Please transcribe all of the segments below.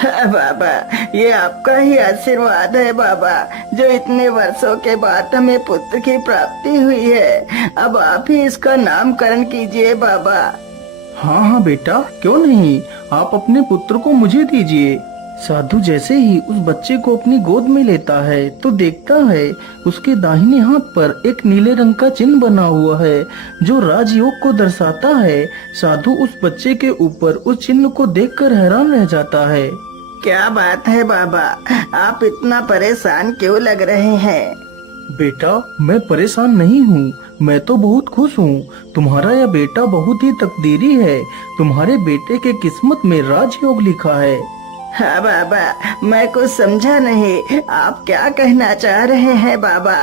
हाँ बाबा, ये आपका ही आशीर्वाद है बाबा, जो इतने वर्षों के बाद हमें पुत्र की प्राप्ति हुई है। अब आप ही इसका नामकरण कीजिए बाबा। हाँ हाँ बेटा, क्यों नहीं, आप अपने पुत्र को मुझे दीजिए। साधु जैसे ही उस बच्चे को अपनी गोद में लेता है तो देखता है उसके दाहिने हाथ पर एक नीले रंग का चिन्ह बना हुआ है जो राजयोग को दर्शाता है। साधु उस बच्चे के ऊपर उस चिन्ह को देखकर हैरान रह जाता है। क्या बात है बाबा, आप इतना परेशान क्यों लग रहे हैं? बेटा, मैं परेशान नहीं हूँ, मैं तो बहुत खुश हूँ। तुम्हारा यह बेटा बहुत ही तकदीरी है। तुम्हारे बेटे के किस्मत में राजयोग लिखा है। हाँ बाबा, मैं कुछ समझा नहीं, आप क्या कहना चाह रहे हैं बाबा?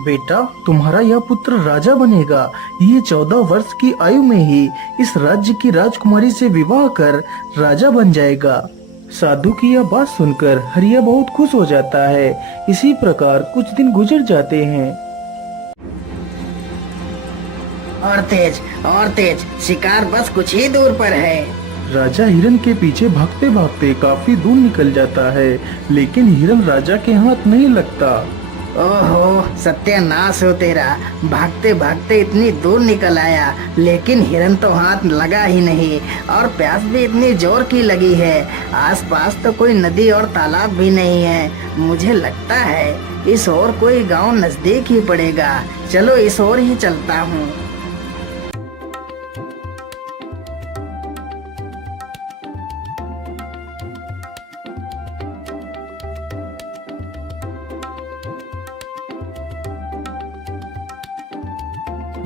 बेटा, तुम्हारा यह पुत्र राजा बनेगा। ये 14 वर्ष की आयु में ही इस राज्य की राजकुमारी से विवाह कर राजा बन जाएगा। साधु की यह बात सुनकर हरिया बहुत खुश हो जाता है। इसी प्रकार कुछ दिन गुजर जाते हैं। और तेज, शिकार बस कुछ ही दूर पर है। राजा हिरन के पीछे भागते भागते काफी दूर निकल जाता है, लेकिन हिरन राजा के हाथ नहीं लगता। ओहो, सत्यानाश हो तेरा, भागते भागते इतनी दूर निकल आया, लेकिन हिरन तो हाथ लगा ही नहीं। और प्यास भी इतनी जोर की लगी है। आसपास तो कोई नदी और तालाब भी नहीं है। मुझे लगता है इस ओर कोई गांव नजदीक ही पड़ेगा। चलो इस ओर ही चलता हूँ।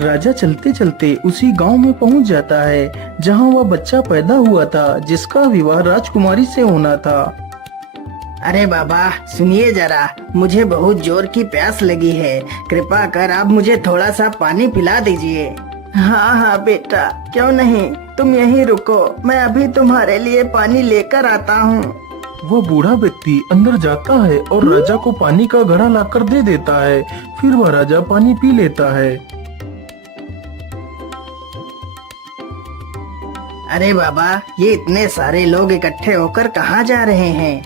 राजा चलते चलते उसी गांव में पहुंच जाता है जहां वह बच्चा पैदा हुआ था जिसका विवाह राजकुमारी से होना था। अरे बाबा, सुनिए जरा, मुझे बहुत जोर की प्यास लगी है। कृपा कर आप मुझे थोड़ा सा पानी पिला दीजिए। हाँ हाँ बेटा, क्यों नहीं, तुम यहीं रुको, मैं अभी तुम्हारे लिए पानी लेकर आता हूँ। वह बूढ़ा व्यक्ति अंदर जाता है और राजा को पानी का घड़ा लाकर दे देता है। फिर वह राजा पानी पी लेता है। अरे बाबा, ये इतने सारे लोग इकट्ठे होकर कहाँ जा रहे हैं?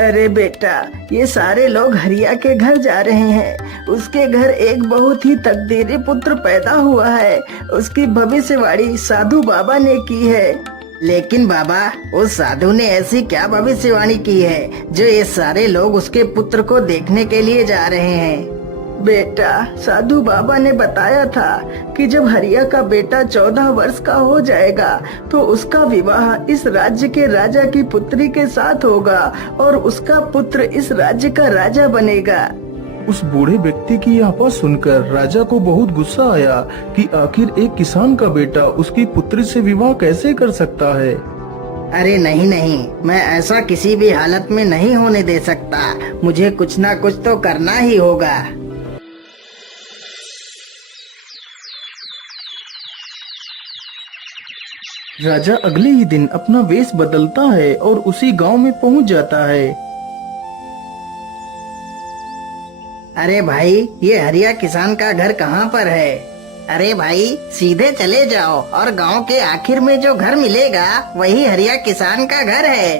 अरे बेटा, ये सारे लोग हरिया के घर जा रहे हैं। उसके घर एक बहुत ही तकदीरी पुत्र पैदा हुआ है। उसकी भविष्यवाणी साधु बाबा ने की है। लेकिन बाबा, उस साधु ने ऐसी क्या भविष्यवाणी की है जो ये सारे लोग उसके पुत्र को देखने के लिए जा रहे हैं? बेटा, साधु बाबा ने बताया था कि जब हरिया का बेटा 14 वर्ष का हो जाएगा तो उसका विवाह इस राज्य के राजा की पुत्री के साथ होगा और उसका पुत्र इस राज्य का राजा बनेगा। उस बूढ़े व्यक्ति की यह बात सुनकर राजा को बहुत गुस्सा आया कि आखिर एक किसान का बेटा उसकी पुत्री से विवाह कैसे कर सकता है। अरे नहीं नहीं, मैं ऐसा किसी भी हालत में नहीं होने दे सकता। मुझे कुछ ना कुछ तो करना ही होगा। राजा अगले ही दिन अपना वेश बदलता है और उसी गांव में पहुंच जाता है। अरे भाई, ये हरिया किसान का घर कहाँ पर है? अरे भाई, सीधे चले जाओ और गांव के आखिर में जो घर मिलेगा वही हरिया किसान का घर है।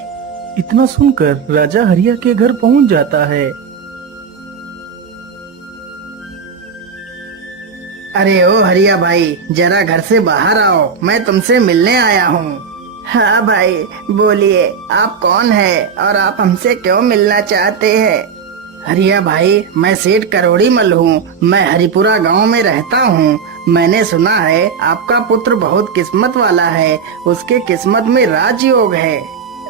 इतना सुनकर राजा हरिया के घर पहुंच जाता है। अरे ओ हरिया भाई, जरा घर से बाहर आओ, मैं तुमसे मिलने आया हूँ। हाँ भाई, बोलिए, आप कौन है और आप हमसे क्यों मिलना चाहते हैं? हरिया भाई, मैं सेठ करोड़ी मल हूँ। मैं हरिपुरा गांव में रहता हूँ। मैंने सुना है आपका पुत्र बहुत किस्मत वाला है, उसके किस्मत में राजयोग है।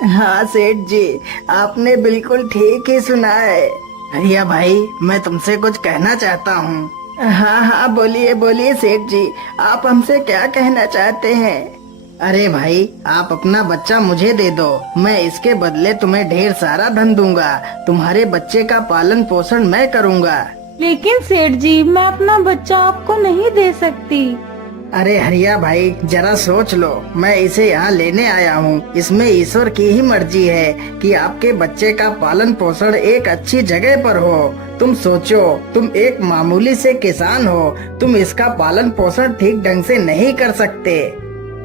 हाँ सेठ जी, आपने बिल्कुल ठीक ही सुना है। हरिया भाई, मैं तुमसे कुछ कहना चाहता हूँ। हाँ हाँ, बोलिए बोलिए सेठ जी, आप हमसे क्या कहना चाहते हैं? अरे भाई, आप अपना बच्चा मुझे दे दो, मैं इसके बदले तुम्हें ढेर सारा धन दूंगा। तुम्हारे बच्चे का पालन पोषण मैं करूंगा। लेकिन सेठ जी, मैं अपना बच्चा आपको नहीं दे सकती। अरे हरिया भाई, जरा सोच लो, मैं इसे यहाँ लेने आया हूँ। इसमें ईश्वर की ही मर्जी है कि आपके बच्चे का पालन पोषण एक अच्छी जगह पर हो। तुम सोचो, तुम एक मामूली से किसान हो, तुम इसका पालन पोषण ठीक ढंग से नहीं कर सकते।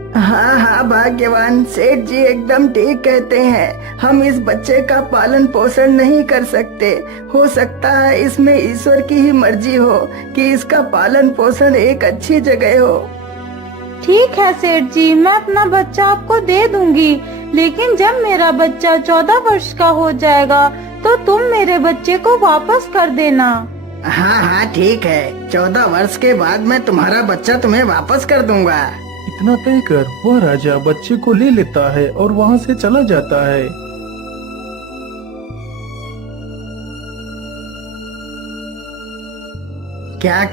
हाँ हाँ भाग्यवान, सेठ जी एकदम ठीक कहते हैं। हम इस बच्चे का पालन पोषण नहीं कर सकते। हो सकता है इसमें ईश्वर की ही मर्जी हो कि इसका पालन पोषण एक अच्छी जगह हो। ठीक है सेठ जी, मैं अपना बच्चा आपको दे दूंगी, लेकिन जब मेरा बच्चा 14 वर्ष का हो जाएगा तो तुम मेरे बच्चे को वापस कर देना। हाँ हाँ ठीक है, 14 वर्ष के बाद मैं तुम्हारा बच्चा तुम्हें वापस कर दूंगा। इतना कहकर वह राजा बच्चे को ले लेता है और वहाँ से चला जाता है। क्या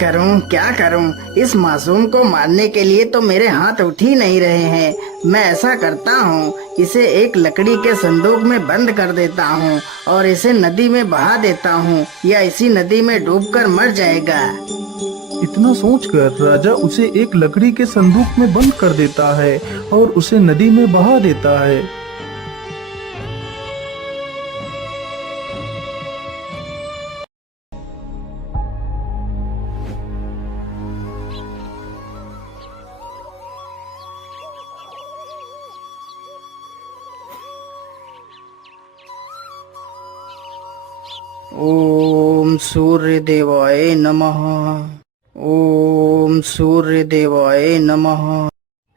करूं? इस मासूम को मारने के लिए तो मेरे हाथ उठ ही नहीं रहे हैं। मैं ऐसा करता हूं, इसे एक लकड़ी के संदूक में बंद कर देता हूं और इसे नदी में बहा देता हूं, या इसी नदी में डूबकर मर जाएगा। इतना सोचकर राजा उसे एक लकड़ी के संदूक में बंद कर देता है और उसे नदी में बहा देता है। ओम सूर्य देवाय नमः। ओम सूर्य देवाय नमः।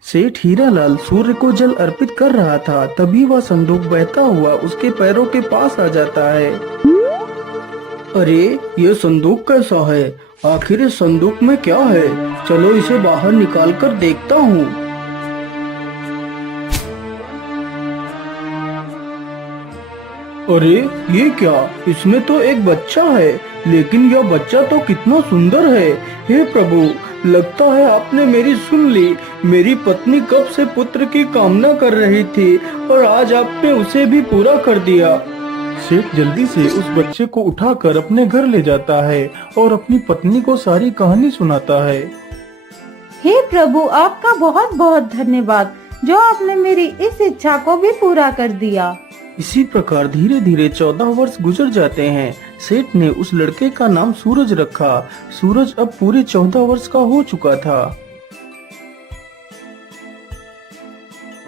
सेठ हीरालाल सूर्य को जल अर्पित कर रहा था, तभी वह संदूक बहता हुआ उसके पैरों के पास आ जाता है। अरे ये संदूक कैसा है? आखिर इस संदूक में क्या है? चलो इसे बाहर निकाल कर देखता हूँ। अरे ये क्या? इसमें तो एक बच्चा है, लेकिन यह बच्चा तो कितना सुंदर है। हे प्रभु, लगता है आपने मेरी सुन ली। मेरी पत्नी कब से पुत्र की कामना कर रही थी और आज आपने उसे भी पूरा कर दिया। सेठ जल्दी से उस बच्चे को उठाकर अपने घर ले जाता है और अपनी पत्नी को सारी कहानी सुनाता है। हे प्रभु, आपका बहुत बहुत धन्यवाद जो आपने मेरी इस इच्छा को भी पूरा कर दिया। इसी प्रकार धीरे धीरे 14 वर्ष गुजर जाते हैं। सेठ ने उस लड़के का नाम सूरज रखा। सूरज अब पूरे 14 वर्ष का हो चुका था।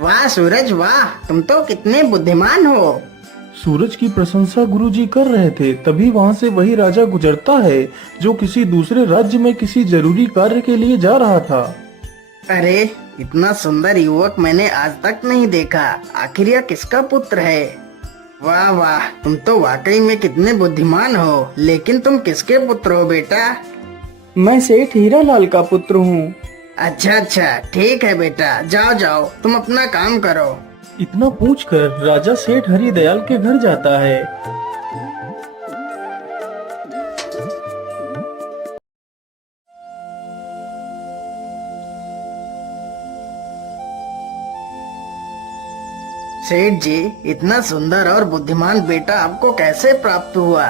वाह सूरज वाह, तुम तो कितने बुद्धिमान हो। सूरज की प्रशंसा गुरुजी कर रहे थे, तभी वहाँ से वही राजा गुजरता है जो किसी दूसरे राज्य में किसी जरूरी कार्य के लिए जा रहा था। अरे इतना सुंदर युवक मैंने आज तक नहीं देखा। आखिर यह किसका पुत्र है? वाह वाह, तुम तो वाकई में कितने बुद्धिमान हो। लेकिन तुम किसके पुत्र हो बेटा? मैं सेठ हीरालाल का पुत्र हूँ। अच्छा, ठीक है बेटा, जाओ जाओ, तुम अपना काम करो। इतना पूछकर राजा सेठ हरिदयाल के घर जाता है। सेठ जी, इतना सुंदर और बुद्धिमान बेटा आपको कैसे प्राप्त हुआ?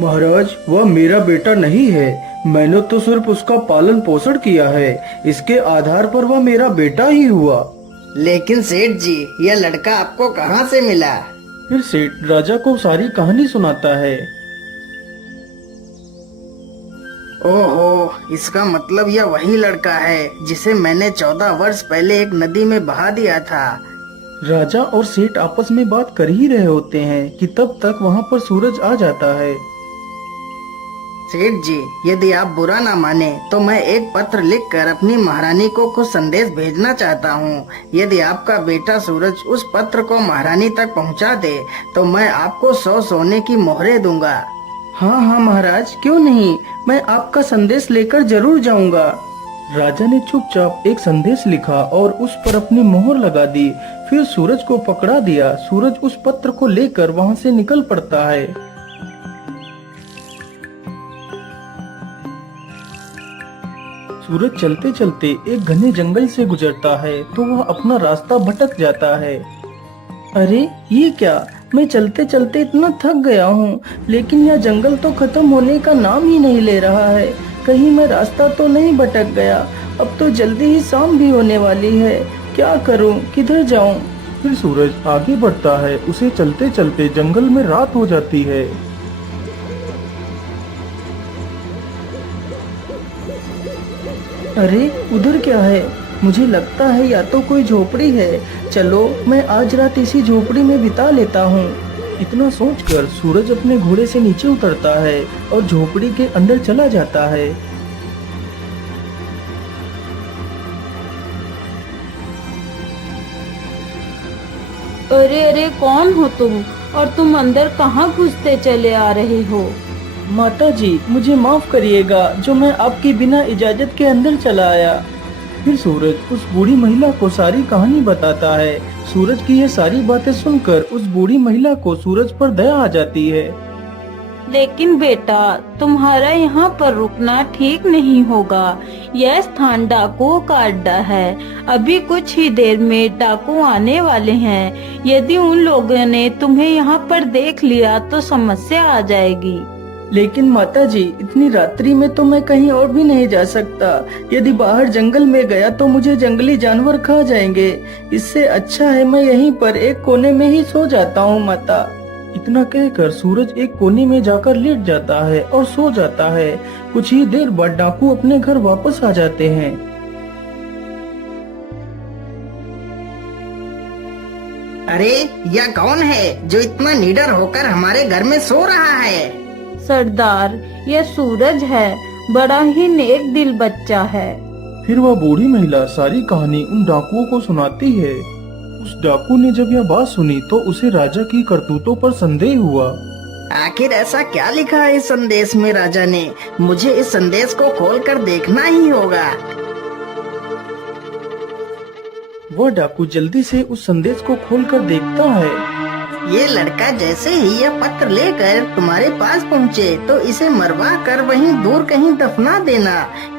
महाराज, वह मेरा बेटा नहीं है। मैंने तो सिर्फ उसका पालन पोषण किया है। इसके आधार पर वह मेरा बेटा ही हुआ। लेकिन सेठ जी, यह लड़का आपको कहाँ से मिला? फिर सेठ राजा को सारी कहानी सुनाता है। ओहो, इसका मतलब यह वही लड़का है जिसे मैंने 14 वर्ष पहले एक नदी में बहा दिया था। राजा और सेठ आपस में बात कर ही रहे होते हैं कि तब तक वहाँ पर सूरज आ जाता है। सेठ जी, यदि आप बुरा ना माने तो मैं एक पत्र लिखकर अपनी महारानी को कुछ संदेश भेजना चाहता हूँ। यदि आपका बेटा सूरज उस पत्र को महारानी तक पहुँचा दे तो मैं आपको 100 सोने की मोहरें दूंगा। हाँ हाँ महाराज, क्यों नहीं, मैं आपका संदेश लेकर जरूर जाऊंगा। राजा ने चुपचाप एक संदेश लिखा और उस पर अपनी मोहर लगा दी। फिर सूरज को पकड़ा दिया। सूरज उस पत्र को लेकर वहाँ से निकल पड़ता है। सूरज चलते चलते एक घने जंगल से गुजरता है तो वह अपना रास्ता भटक जाता है। अरे ये क्या, मैं चलते चलते इतना थक गया हूँ, लेकिन यह जंगल तो खत्म होने का नाम ही नहीं ले रहा है। कहीं मैं रास्ता तो नहीं भटक गया? अब तो जल्दी ही शाम भी होने वाली है। क्या करूं, किधर जाऊं? फिर सूरज आगे बढ़ता है। उसे चलते चलते जंगल में रात हो जाती है। अरे उधर क्या है? मुझे लगता है या तो कोई झोपड़ी है। चलो मैं आज रात इसी झोपड़ी में बिता लेता हूँ। इतना सोचकर सूरज अपने घोड़े से नीचे उतरता है और झोपड़ी के अंदर चला जाता है। अरे अरे, कौन हो तुम और तुम अंदर कहाँ घुसते चले आ रहे हो? माता जी, मुझे माफ करिएगा जो मैं आपकी बिना इजाजत के अंदर चला आया। फिर सूरज उस बूढ़ी महिला को सारी कहानी बताता है। सूरज की ये सारी बातें सुनकर उस बूढ़ी महिला को सूरज पर दया आ जाती है। लेकिन बेटा, तुम्हारा यहाँ पर रुकना ठीक नहीं होगा। यह स्थान डाकुओं का अड्डा है। अभी कुछ ही देर में डाकू आने वाले हैं। यदि उन लोगों ने तुम्हें यहाँ पर देख लिया तो समस्या आ जाएगी। लेकिन माता जी, इतनी रात्रि में तो मैं कहीं और भी नहीं जा सकता। यदि बाहर जंगल में गया तो मुझे जंगली जानवर खा जाएंगे। इससे अच्छा है मैं यहीं पर एक कोने में ही सो जाता हूँ माता। इतना कहकर सूरज एक कोने में जाकर लेट जाता है और सो जाता है। कुछ ही देर बाद डाकू अपने घर वापस आ जाते हैं। अरे यह कौन है जो इतना निडर होकर हमारे घर में सो रहा है? सरदार, यह सूरज है। बड़ा ही नेक दिल बच्चा है। फिर वह बूढ़ी महिला सारी कहानी उन डाकुओं को सुनाती है। उस डाकू ने जब यह बात सुनी तो उसे राजा की करतूतों पर संदेह हुआ। आखिर ऐसा क्या लिखा है इस संदेश में राजा ने? मुझे इस संदेश को खोलकर देखना ही होगा। वह डाकू जल्दी से उस संदेश को खोलकर देखता है। ये लड़का जैसे ही यह पत्र लेकर तुम्हारे पास पहुँचे तो इसे मरवा कर वहीं दूर कहीं दफना देना।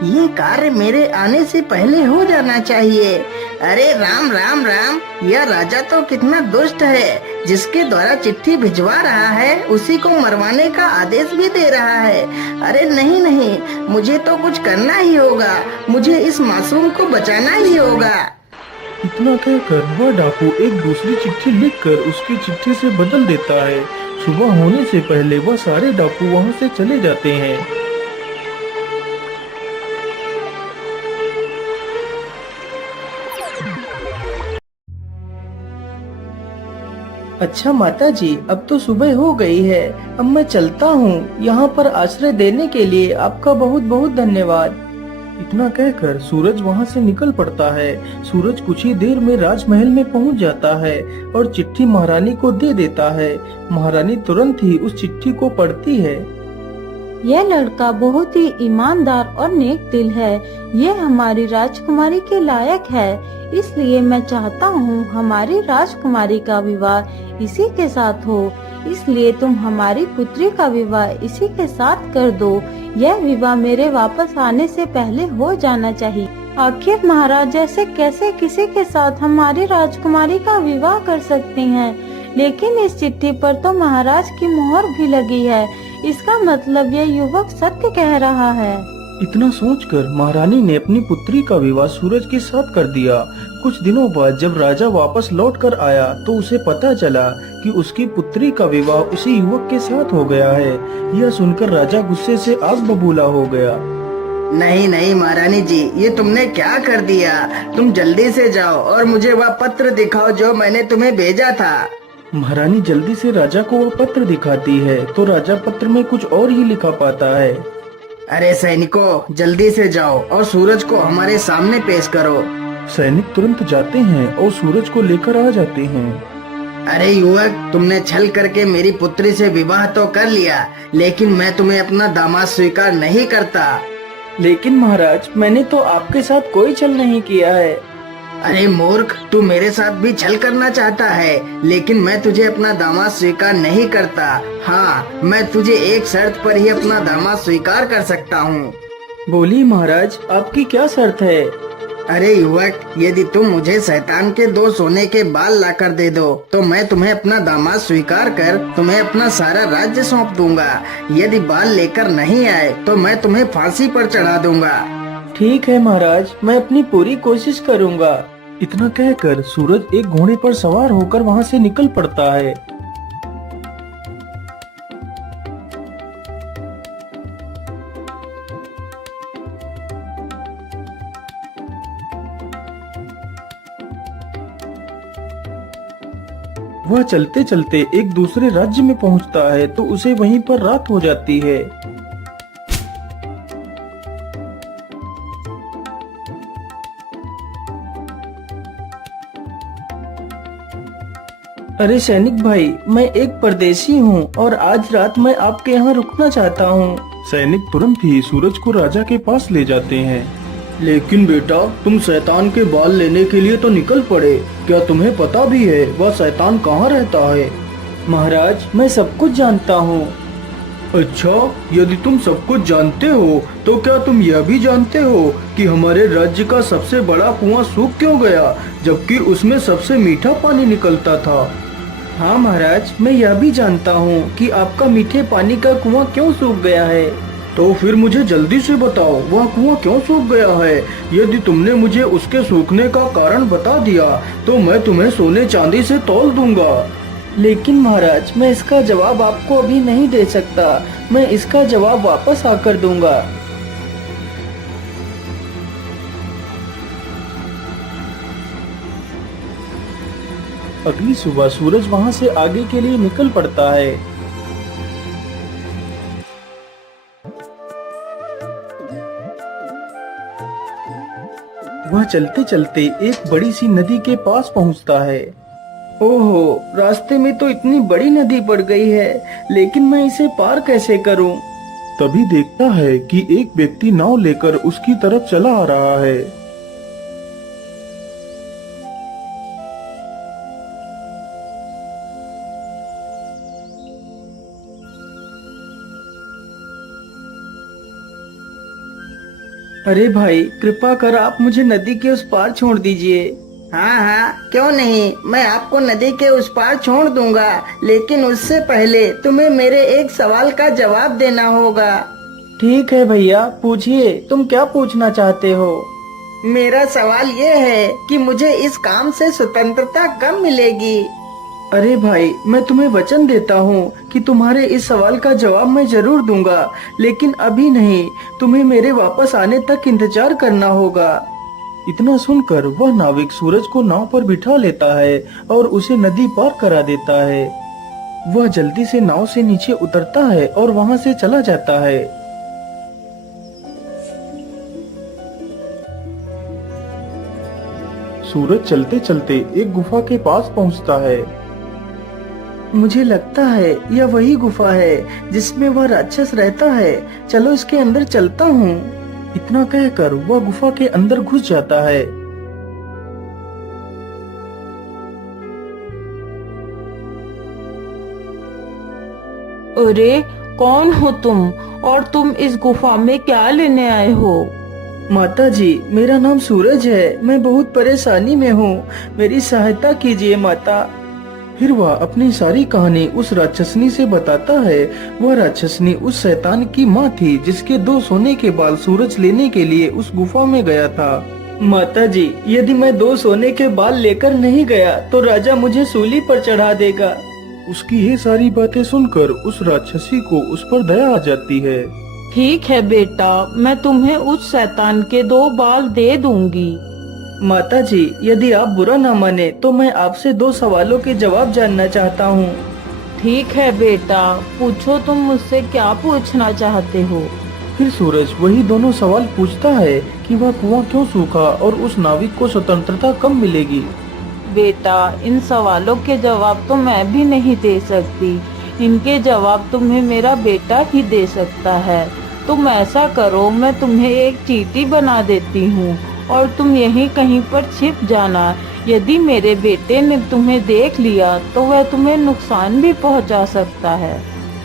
ये कार्य मेरे आने से पहले हो जाना चाहिए। अरे राम राम राम, यह राजा तो कितना दुष्ट है। जिसके द्वारा चिट्ठी भिजवा रहा है उसी को मरवाने का आदेश भी दे रहा है। अरे नहीं नहीं, मुझे तो कुछ करना ही होगा। मुझे इस मासूम को बचाना ही होगा। इतना कहकर वह डाकू एक दूसरी चिट्ठी लिखकर उसकी चिट्ठी से बदल देता है। सुबह होने से पहले वह सारे डाकू वहां से चले जाते हैं। अच्छा माता जी, अब तो सुबह हो गई है। अब मैं चलता हूँ। यहाँ पर आश्रय देने के लिए आपका बहुत बहुत धन्यवाद। इतना कहकर सूरज वहाँ से निकल पड़ता है। सूरज कुछ ही देर में राजमहल में पहुँच जाता है और चिट्ठी महारानी को दे देता है। महारानी तुरंत ही उस चिट्ठी को पढ़ती है। यह लड़का बहुत ही ईमानदार और नेक दिल है। यह हमारी राजकुमारी के लायक है। इसलिए मैं चाहता हूँ हमारी राजकुमारी का विवाह इसी के साथ हो। इसलिए तुम हमारी पुत्री का विवाह इसी के साथ कर दो। यह विवाह मेरे वापस आने से पहले हो जाना चाहिए। आखिर महाराज ऐसे कैसे किसी के साथ हमारी राजकुमारी का विवाह कर सकते हैं? लेकिन इस चिट्ठी पर तो महाराज की मोहर भी लगी है। इसका मतलब यह युवक सत्य कह रहा है। इतना सोचकर महारानी ने अपनी पुत्री का विवाह सूरज के साथ कर दिया। कुछ दिनों बाद जब राजा वापस लौट कर आया तो उसे पता चला कि उसकी पुत्री का विवाह उसी युवक के साथ हो गया है। यह सुनकर राजा गुस्से से आग बबूला हो गया। नहीं नहीं महारानी जी, ये तुमने क्या कर दिया? तुम जल्दी से जाओ और मुझे वह पत्र दिखाओ जो मैंने तुम्हें भेजा था। महारानी जल्दी से राजा को वह पत्र दिखाती है तो राजा पत्र में कुछ और ही लिखा पाता है। अरे सैनिकों, जल्दी से जाओ और सूरज को हमारे सामने पेश करो। सैनिक तुरंत जाते हैं और सूरज को लेकर आ जाते हैं। अरे युवक, तुमने छल करके मेरी पुत्री से विवाह तो कर लिया, लेकिन मैं तुम्हें अपना दामाद स्वीकार नहीं करता। लेकिन महाराज, मैंने तो आपके साथ कोई छल नहीं किया है। अरे मूर्ख, तू मेरे साथ भी छल करना चाहता है, लेकिन मैं तुझे अपना दामाद स्वीकार नहीं करता। हाँ, मैं तुझे एक शर्त पर ही अपना दामाद स्वीकार कर सकता हूँ। बोलिए महाराज, आपकी क्या शर्त है? अरे युवक, यदि तुम मुझे शैतान के 2 सोने के बाल लाकर दे दो तो मैं तुम्हें अपना दामाद स्वीकार कर तुम्हें अपना सारा राज्य सौंप दूंगा। यदि बाल लेकर नहीं आए तो मैं तुम्हें फांसी पर चढ़ा दूंगा। ठीक है महाराज, मैं अपनी पूरी कोशिश करूंगा। इतना कहकर सूरज एक घोड़े पर सवार होकर वहां से निकल पड़ता है। वह चलते चलते एक दूसरे राज्य में पहुंचता है तो उसे वहीं पर रात हो जाती है। अरे सैनिक भाई, मैं एक परदेशी हूँ और आज रात मैं आपके यहाँ रुकना चाहता हूँ। सैनिक तुरंत ही सूरज को राजा के पास ले जाते हैं। लेकिन बेटा, तुम शैतान के बाल लेने के लिए तो निकल पड़े। क्या तुम्हें पता भी है वह शैतान कहाँ रहता है? महाराज, मैं सब कुछ जानता हूँ। अच्छा, यदि तुम सब कुछ जानते हो तो क्या तुम यह भी जानते हो कि हमारे राज्य का सबसे बड़ा कुआं सूख क्यों गया, जबकि उसमें सबसे मीठा पानी निकलता था? हाँ महाराज, मैं यह भी जानता हूँ कि आपका मीठे पानी का कुआं क्यों सूख गया है। तो फिर मुझे जल्दी से बताओ, वह कुआं क्यों सूख गया है? यदि तुमने मुझे उसके सूखने का कारण बता दिया तो मैं तुम्हें सोने चांदी से तौल दूंगा। लेकिन महाराज, मैं इसका जवाब आपको अभी नहीं दे सकता। मैं इसका जवाब वापस आकर दूंगा। अगली सुबह सूरज वहां से आगे के लिए निकल पड़ता है। वह चलते चलते एक बड़ी सी नदी के पास पहुंचता है। ओहो, रास्ते में तो इतनी बड़ी नदी पड़ गई है, लेकिन मैं इसे पार कैसे करूं? तभी देखता है कि एक व्यक्ति नाव लेकर उसकी तरफ चला आ रहा है। अरे भाई, कृपा कर आप मुझे नदी के उस पार छोड़ दीजिए। हाँ हाँ, क्यों नहीं, मैं आपको नदी के उस पार छोड़ दूंगा, लेकिन उससे पहले तुम्हें मेरे एक सवाल का जवाब देना होगा। ठीक है भैया, पूछिए, तुम क्या पूछना चाहते हो? मेरा सवाल ये है कि मुझे इस काम से स्वतंत्रता कब मिलेगी? अरे भाई, मैं तुम्हें वचन देता हूँ कि तुम्हारे इस सवाल का जवाब मैं जरूर दूंगा, लेकिन अभी नहीं। तुम्हें मेरे वापस आने तक इंतजार करना होगा। इतना सुनकर वह नाविक सूरज को नाव पर बिठा लेता है और उसे नदी पार करा देता है। वह जल्दी से नाव से नीचे उतरता है और वहाँ से चला जाता है। सूरज चलते चलते एक गुफा के पास पहुँचता है। मुझे लगता है यह वही गुफा है जिसमें वह राक्षस रहता है। चलो इसके अंदर चलता हूँ। इतना कहकर वह गुफा के अंदर घुस जाता है। अरे, कौन हो तुम और तुम इस गुफा में क्या लेने आए हो? माता जी, मेरा नाम सूरज है। मैं बहुत परेशानी में हूँ, मेरी सहायता कीजिए माता। फिर वह अपनी सारी कहानी उस राक्षसनी से बताता है। वह राक्षसनी उस शैतान की माँ थी जिसके 2 सोने के बाल सूरज लेने के लिए उस गुफा में गया था। माता जी, यदि मैं 2 सोने के बाल लेकर नहीं गया तो राजा मुझे सूली पर चढ़ा देगा। उसकी ये सारी बातें सुनकर उस राक्षसी को उस पर दया आ जाती है। ठीक है बेटा, मैं तुम्हें उस शैतान के 2 बाल दे दूंगी। माता जी, यदि आप बुरा न माने तो मैं आपसे 2 सवालों के जवाब जानना चाहता हूँ। ठीक है बेटा, पूछो, तुम मुझसे क्या पूछना चाहते हो? फिर सूरज वही दोनों सवाल पूछता है कि वह कुआं क्यों सूखा और उस नाविक को स्वतंत्रता कब मिलेगी। बेटा, इन सवालों के जवाब तो मैं भी नहीं दे सकती। इनके जवाब तुम्हें मेरा बेटा ही दे सकता है। तुम ऐसा करो, मैं तुम्हें एक चींटी बना देती हूँ और तुम यहीं कहीं पर छिप जाना। यदि मेरे बेटे ने तुम्हें देख लिया तो वह तुम्हें नुकसान भी पहुंचा सकता है।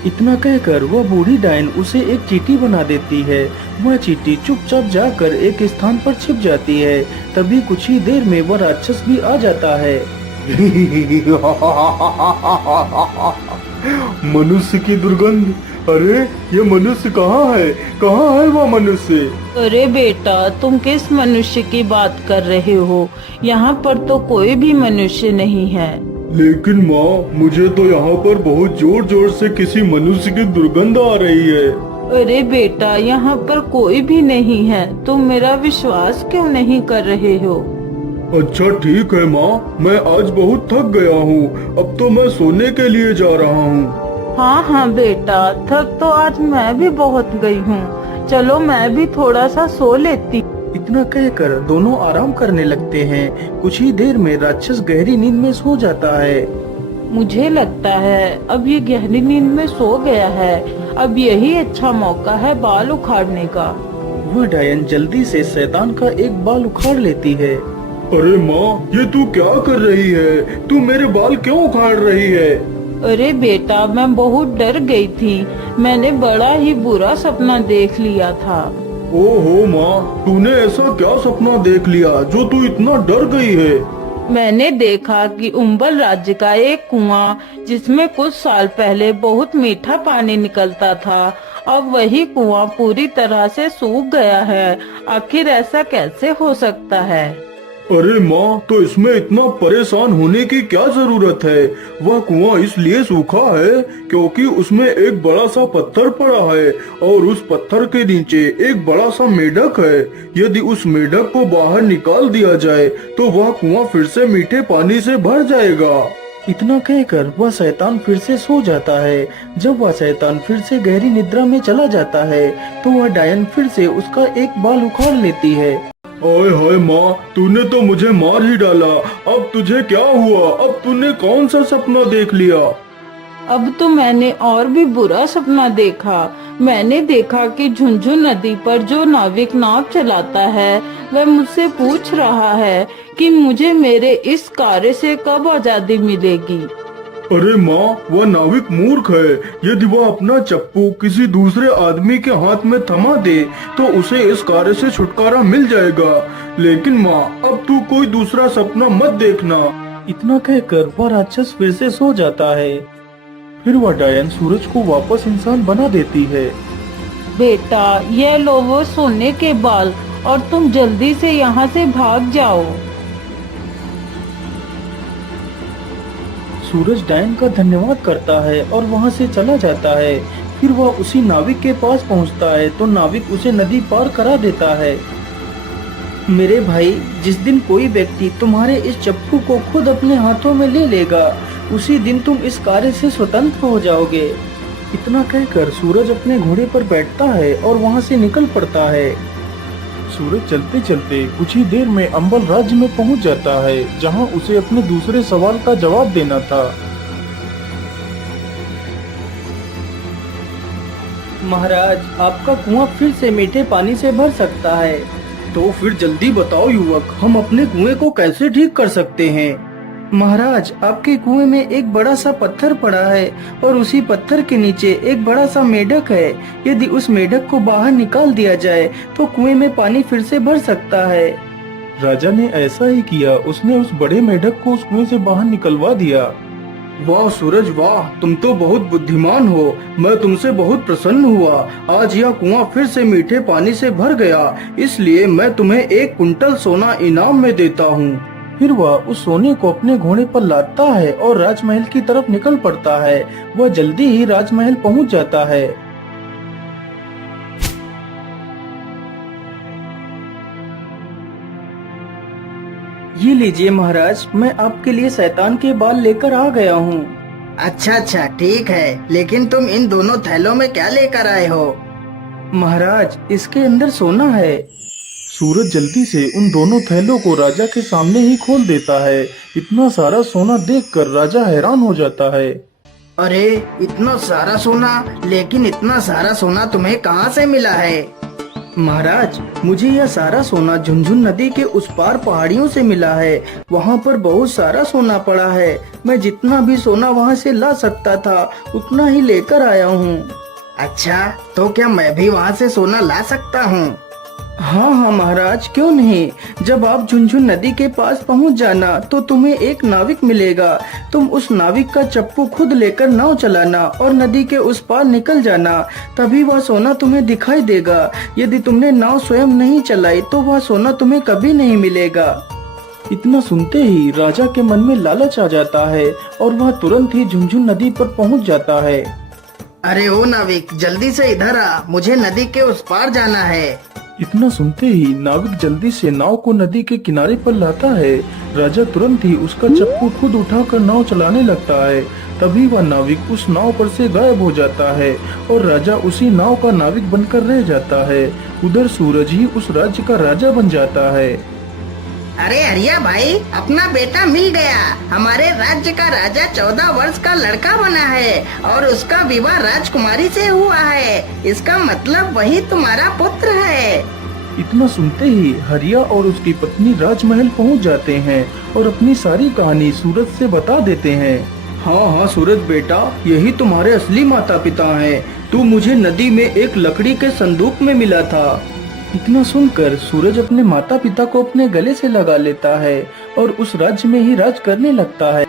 इतना कहकर वह बूढ़ी डायन उसे एक चींटी बना देती है। वह चींटी चुपचाप जाकर एक स्थान पर छिप जाती है। तभी कुछ ही देर में वह राक्षस भी आ जाता है। मनुष्य की दुर्गंध। अरे, ये मनुष्य कहाँ है? कहाँ है वह मनुष्य? अरे बेटा, तुम किस मनुष्य की बात कर रहे हो? यहाँ पर तो कोई भी मनुष्य नहीं है। लेकिन माँ, मुझे तो यहाँ पर बहुत जोर जोर से किसी मनुष्य की दुर्गंध आ रही है। अरे बेटा, यहाँ पर कोई भी नहीं है। तुम मेरा विश्वास क्यों नहीं कर रहे हो? अच्छा ठीक है माँ, मैं आज बहुत थक गया हूँ, अब तो मैं सोने के लिए जा रहा हूँ। हाँ हाँ बेटा, थक तो आज मैं भी बहुत गई हूँ। चलो मैं भी थोड़ा सा सो लेती। इतना कहकर दोनों आराम करने लगते हैं। कुछ ही देर में राक्षस गहरी नींद में सो जाता है। मुझे लगता है अब ये गहरी नींद में सो गया है। अब यही अच्छा मौका है बाल उखाड़ने का। वह डायन जल्दी से शैतान का एक बाल उखाड़ लेती है। अरे माँ, ये तू क्या कर रही है? तू मेरे बाल क्यों उखाड़ रही है? अरे बेटा, मैं बहुत डर गई थी। मैंने बड़ा ही बुरा सपना देख लिया था। ओहो माँ, तूने ऐसा क्या सपना देख लिया जो तू इतना डर गई है? मैंने देखा कि उम्बल राज्य का एक कुआं, जिसमें कुछ साल पहले बहुत मीठा पानी निकलता था, अब वही कुआं पूरी तरह से सूख गया है। आखिर ऐसा कैसे हो सकता है? अरे माँ, तो इसमें इतना परेशान होने की क्या जरूरत है? वह कुआं इसलिए सूखा है क्योंकि उसमें एक बड़ा सा पत्थर पड़ा है और उस पत्थर के नीचे एक बड़ा सा मेढक है। यदि उस मेढक को बाहर निकाल दिया जाए तो वह कुआं फिर से मीठे पानी से भर जाएगा। इतना कहकर वह शैतान फिर से सो जाता है। जब वह शैतान फिर से गहरी निद्रा में चला जाता है तो वह डायन फिर से उसका एक बाल उखाड़ लेती है। ओए हाय माँ, तूने तो मुझे मार ही डाला। अब तुझे क्या हुआ? अब तूने कौन सा सपना देख लिया? अब तो मैंने और भी बुरा सपना देखा। मैंने देखा कि झुंझुन नदी पर जो नाविक नाव चलाता है वह मुझसे पूछ रहा है कि मुझे मेरे इस कार्य से कब आजादी मिलेगी। अरे माँ, वह नाविक मूर्ख है। यदि वह अपना चप्पू किसी दूसरे आदमी के हाथ में थमा दे तो उसे इस कार्य से छुटकारा मिल जाएगा। लेकिन माँ, अब तू कोई दूसरा सपना मत देखना। इतना कहकर वह राक्षस फिर से सो जाता है। फिर वह डायन सूरज को वापस इंसान बना देती है। बेटा, ये लो वो सोने के बाल और तुम जल्दी से यहाँ से भाग जाओ। सूरज डायन का धन्यवाद करता है और वहाँ से चला जाता है। फिर वह उसी नाविक के पास पहुँचता है तो नाविक उसे नदी पार करा देता है। मेरे भाई, जिस दिन कोई व्यक्ति तुम्हारे इस चप्पू को खुद अपने हाथों में ले लेगा, उसी दिन तुम इस कार्य से स्वतंत्र हो जाओगे। इतना कहकर सूरज अपने घोड़े पर बैठता है और वहाँ से निकल पड़ता है। सूरज चलते चलते कुछ ही देर में अंबल राज्य में पहुंच जाता है, जहां उसे अपने दूसरे सवाल का जवाब देना था। महाराज, आपका कुआं फिर से मीठे पानी से भर सकता है। तो फिर जल्दी बताओ युवक, हम अपने कुएं को कैसे ठीक कर सकते हैं? महाराज, आपके कुएं में एक बड़ा सा पत्थर पड़ा है और उसी पत्थर के नीचे एक बड़ा सा मेढक है। यदि उस मेढक को बाहर निकाल दिया जाए तो कुएं में पानी फिर से भर सकता है। राजा ने ऐसा ही किया। उसने उस बड़े मेढक को उस कुएं से बाहर निकलवा दिया। वाह सूरज वाह, तुम तो बहुत बुद्धिमान हो। मैं तुमसे बहुत प्रसन्न हुआ। आज यह कुआं फिर से मीठे पानी से भर गया, इसलिए मैं तुम्हें 1 कुंटल सोना इनाम में देता हूँ। फिर वह उस सोने को अपने घोड़े पर लादता है और राजमहल की तरफ निकल पड़ता है। वह जल्दी ही राजमहल पहुंच जाता है। ये लीजिए महाराज, मैं आपके लिए शैतान के बाल लेकर आ गया हूँ। अच्छा अच्छा ठीक है, लेकिन तुम इन दोनों थैलों में क्या लेकर आए हो? महाराज, इसके अंदर सोना है। सूरज जल्दी से उन दोनों थैलों को राजा के सामने ही खोल देता है। इतना सारा सोना देखकर राजा हैरान हो जाता है। अरे, इतना सारा सोना! लेकिन इतना सारा सोना तुम्हें कहाँ से मिला है? महाराज, मुझे यह सारा सोना झुंझुन नदी के उस पार पहाड़ियों से मिला है। वहाँ पर बहुत सारा सोना पड़ा है। मैं जितना भी सोना वहाँ से ला सकता था उतना ही लेकर आया हूँ। अच्छा, तो क्या मैं भी वहाँ से सोना ला सकता हूँ? हाँ हाँ महाराज, क्यों नहीं। जब आप झुंझुन नदी के पास पहुंच जाना तो तुम्हें एक नाविक मिलेगा। तुम उस नाविक का चप्पू खुद लेकर नाव चलाना और नदी के उस पार निकल जाना, तभी वह सोना तुम्हें दिखाई देगा। यदि तुमने नाव स्वयं नहीं चलाई तो वह सोना तुम्हें कभी नहीं मिलेगा। इतना सुनते ही राजा के मन में लालच आ जाता है और वह तुरंत ही झुंझुन नदी पर पहुंच जाता है। अरे ओ नाविक, जल्दी से इधर आ, मुझे नदी के उस पार जाना है। इतना सुनते ही नाविक जल्दी से नाव को नदी के किनारे पर लाता है। राजा तुरंत ही उसका चप्पू खुद उठाकर नाव चलाने लगता है। तभी वह नाविक उस नाव पर से गायब हो जाता है और राजा उसी नाव का नाविक बनकर रह जाता है। उधर सूरज ही उस राज्य का राजा बन जाता है। अरे हरिया भाई, अपना बेटा मिल गया। हमारे राज्य का राजा 14 वर्ष का लड़का बना है और उसका विवाह राजकुमारी से हुआ है। इसका मतलब वही तुम्हारा पुत्र है। इतना सुनते ही हरिया और उसकी पत्नी राजमहल पहुंच जाते हैं और अपनी सारी कहानी सूरज से बता देते हैं। हाँ हाँ सूरज बेटा, यही तुम्हारे असली माता पिता हैं। तू मुझे नदी में एक लकड़ी के संदूक में मिला था। इतना सुनकर सूरज अपने माता पिता को अपने गले से लगा लेता है और उस राज्य में ही राज करने लगता है।